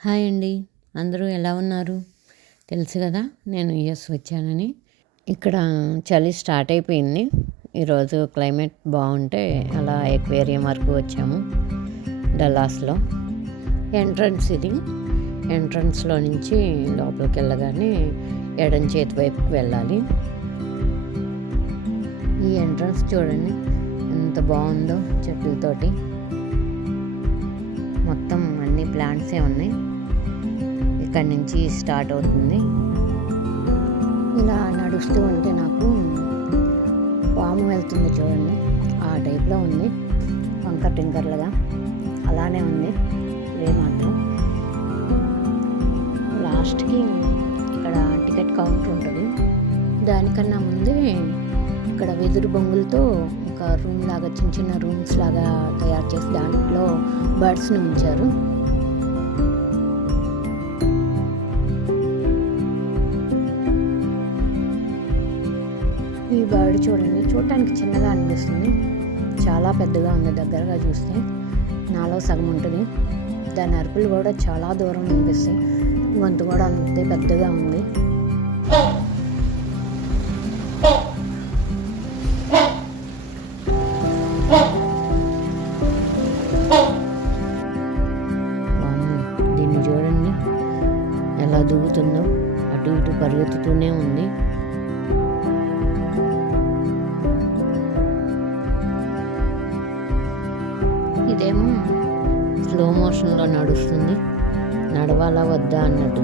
Hi అండి. అందరూ ఎలా ఉన్నారు? తెలుసు గదా! నేను యూఎస్ వచ్చానని. ఇక్కడ చలి స్టార్ట్ అయిపోయింది. ఈరోజు క్లైమేట్ బావుంటే అలా ఎక్వేరియం వరకు వచ్చాము డల్లాస్‌లో. ఎంట్రన్స్ ఇది. ఎంట్రన్స్‌లో నుంచి లోపలికెళ్ళగానే ఎడమ చేతి వైపుకి వెళ్ళాలి. ఈ ఎంట్రన్స్ చూడండి ఎంత బావుందో చెట్లతోటి. మొత్తం అన్ని ప్లాంట్సే ఉన్నాయి. ఇక్కడి నుంచి స్టార్ట్ అవుతుంది. ఇలా నడుస్తూ ఉంటే నాకు పాము వెళ్తుంది చూడండి, ఆ టైప్లో ఉంది. వంకర టింకర్లుగా అలానే ఉంది. ఇదే మాత్రం లాస్ట్కి ఇక్కడ టికెట్ కౌంటర్ ఉంటుంది. దానికన్నా ముందే ఇక్కడ వెదురు బొంగులతో ఒక రూమ్ లాగా చిన్న చిన్న రూమ్స్ లాగా తయారు చేసి దాంట్లో బర్డ్స్ని ఉంచారు. ఈ బర్డ్ చూడండి, చూడటానికి చిన్నగా అనిపిస్తుంది, చాలా పెద్దగా ఉంది దగ్గరగా చూస్తే. నాలో సగం ఉంటుంది. దాని అరుపులు కూడా చాలా దూరం అనిపిస్తాయి. గొంతు కూడా అంతే పెద్దగా ఉంది. దీన్ని చూడండి ఎలా దూకుతుందో, అటు ఇటు పరిగెత్తుతూనే ఉంది. ఇదేమో స్లో మోషన్లో నడుస్తుంది. నడవాలా వద్దా అన్నట్టు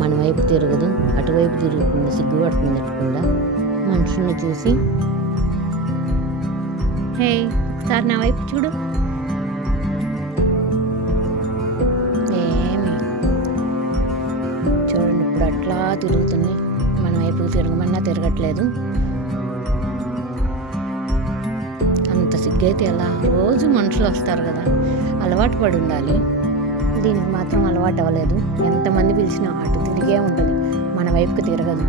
మన వైపు తిరగదు, అటువైపు తిరుగుతుంది, సిగ్గుపడుతుంది అట్లా మనుషుల్ని చూసి. హే, ఒకసారి నా వైపు చూడు. ఏమి చూడండి, ఇప్పుడు అట్లా తిరుగుతుంది. మన వైపు తిరగమన్నా తిరగట్లేదు. అంత సిగ్గైతే ఎలా? రోజు మనుషులు వస్తారు కదా, అలవాటు పడి ఉండాలి. దీనికి మాత్రం అలవాటు అవ్వలేదు. ఎంతమంది పిలిచినా అటు తిరిగే ఉంటుంది, మన వైపుకి తిరగదు.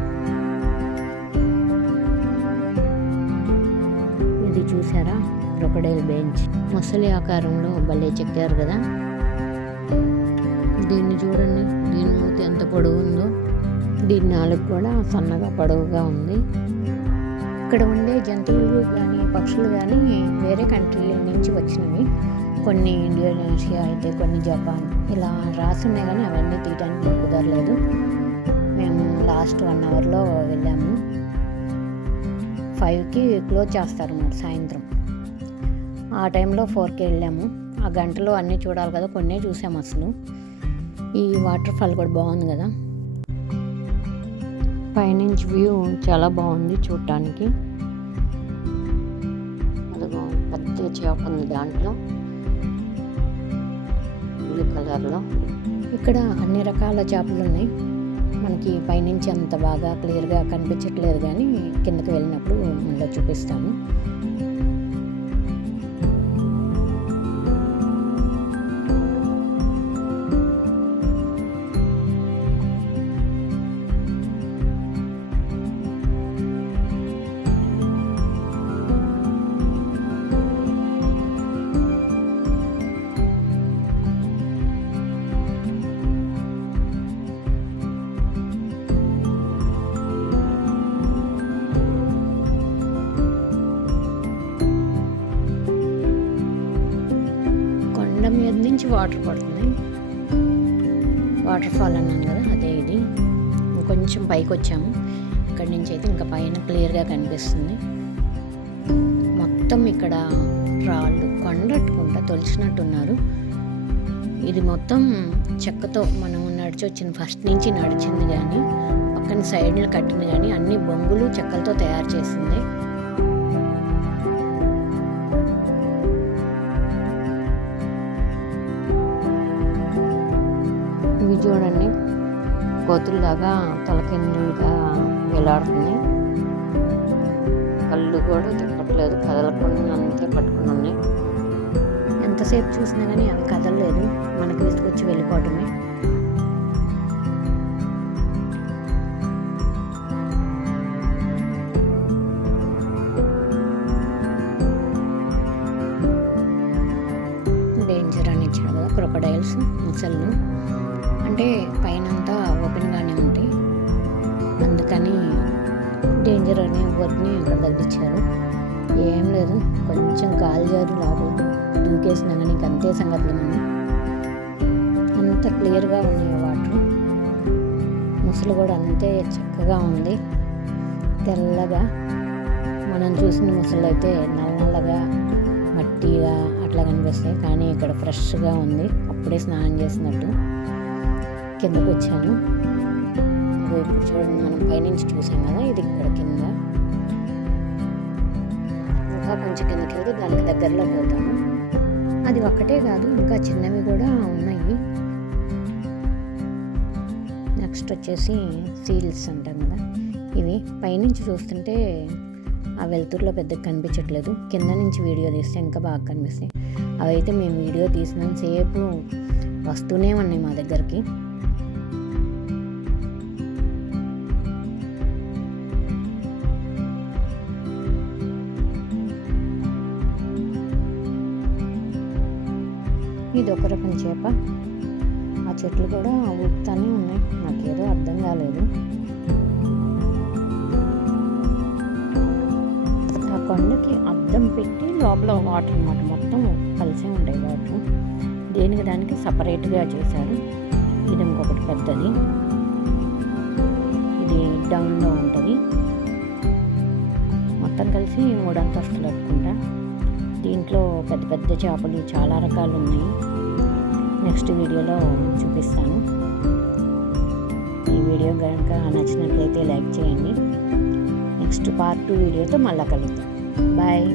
ఇది చూసారా, క్రొకడైల్ బెంచ్ మొసలి ఆకారంలో భలే చెక్కారు కదా. దీన్ని చూడండి, దీని మూతి ఎంత పొడవు ఉందో. దీని నాలుగు కూడా సన్నగా పొడవుగా ఉంది. ఇక్కడ ఉండే జంతువులు కానీ పక్షులు కానీ వేరే కంట్రీల నుంచి వచ్చినవి. కొన్ని ఇండోనేషియా అయితే, కొన్ని జపాన్, ఇలా రాసున్నాయి కానీ అవన్నీ తీయడానికి కుదరలేదు. మేము లాస్ట్ 1 అవర్లో వెళ్ళాము. 5కి క్లోజ్ చేస్తారు మరి సాయంత్రం. ఆ టైంలో 4కి వెళ్ళాము. ఆ గంటలో అన్నీ చూడాలి కదా, కొన్నే చూసాము అసలు. ఈ వాటర్ ఫాల్ కూడా బాగుంది కదా. పైనుంచి వ్యూ చాలా బాగుంది చూడటానికి. అదిగో పెద్ద చేప ఉంది దాంట్లో, బ్లూ కలర్లో. ఇక్కడ అన్ని రకాల చేపలు ఉన్నాయి. మనకి పైనుంచి అంత బాగా క్లియర్గా కనిపించట్లేదు కానీ కిందకి వెళ్ళినప్పుడు మళ్ళీ చూపిస్తాను. మీద నుంచి వాటర్ పడుతుంది. వాటర్ ఫాల్ అన్నాను కదా, అదే ఇది. కొంచెం పైకి వచ్చాము. ఇక్కడి నుంచి అయితే ఇంకా పైన క్లియర్గా కనిపిస్తుంది. మొత్తం ఇక్కడ రాళ్ళు కొండట్టుకుంటా తొలిచినట్టున్నారు. ఇది మొత్తం చెక్కతో మనం నడిచొచ్చింది, ఫస్ట్ నుంచి నడిచింది కానీ పక్కన సైడ్లు కట్టింది కానీ అన్ని బొంగులు చెక్కలతో తయారు చేసింది. ఇవి చూడండి, కోతుల్లాగా తలకిందులుగా వేలాడుతున్నాయి. కళ్ళు కూడా తిప్పట్లేదు, కదలకుండా అంతే పట్టుకుని ఉన్నాయి. ఎంతసేపు చూసినా కానీ అవి కదలలేదు. మనకు విసుకొచ్చి వెళ్ళిపోవటమే. డేంజర్ అని ఇచ్చాడు కదా, క్రొకడైల్స్, సెల్లు, అంటే పైనంతా ఓపెన్గానే ఉంటాయి, అందుకని డేంజర్ అనే వర్డ్ని ఇక్కడ తగ్గించారు. ఏం లేదు, కొంచెం కాలు జారి లోపల దూకేసినా కానీ ఇంక అంతే సంగతులు. మనం అంత క్లియర్గా ఉన్నాయి వాటర్. ముసలు కూడా అంతే చక్కగా ఉంది, తెల్లగా. మనం చూసిన ముసలు అయితే నల్లగా మట్టిగా అట్లా కనిపిస్తాయి, కానీ ఇక్కడ ఫ్రెష్గా ఉంది, అప్పుడే స్నానం చేసినట్టు. కిందకు వచ్చాను, ఇప్పుడు చూడండి, మనం పైనుంచి చూసాం కదా, ఇది ఇక్కడ కింద. ఇంకా కొంచెం కిందకి వెళ్తే దానికి దగ్గరలో పోతాము. అది ఒక్కటే కాదు, ఇంకా చిన్నవి కూడా ఉన్నాయి. నెక్స్ట్ వచ్చేసి సీల్స్ అంటాం కదా, ఇవి పైనుంచి చూస్తుంటే ఆ వెలుతురులో పెద్దగా కనిపించట్లేదు, కింద నుంచి వీడియో తీస్తే ఇంకా బాగా కనిపిస్తాయి. అవైతే మేము వీడియో తీసినంతసేపు వస్తూనే ఉన్నాయి మా దగ్గరికి. ఇది ఒక రకం చేప. ఆ చెట్లు కూడా ఊపుతానే ఉన్నాయి, నాకేదో అర్థం కాలేదు. ఆ కొండకి అద్దం పెట్టి లోపల వాటర్ అన్నమాట, మొత్తం కలిసే ఉంటాయి వాటర్. దేనికి దానికి సపరేట్గా చేశారు. ఇది ఇంకొకటి పెద్దది, ఇది డౌన్లో ఉంటుంది. మొత్తం కలిసి 3 అంతస్తులు అనుకుంటా. దీంట్లో పెద్ద పెద్ద చేపలు చాలా రకాలు ఉన్నాయి, నెక్స్ట్ వీడియోలో చూపిస్తాను. ఈ వీడియో కనుక నచ్చినట్లయితే లైక్ చేయండి. నెక్స్ట్ పార్ట్ 2 వీడియోతో మళ్ళీ కలుద్దాం. బాయ్.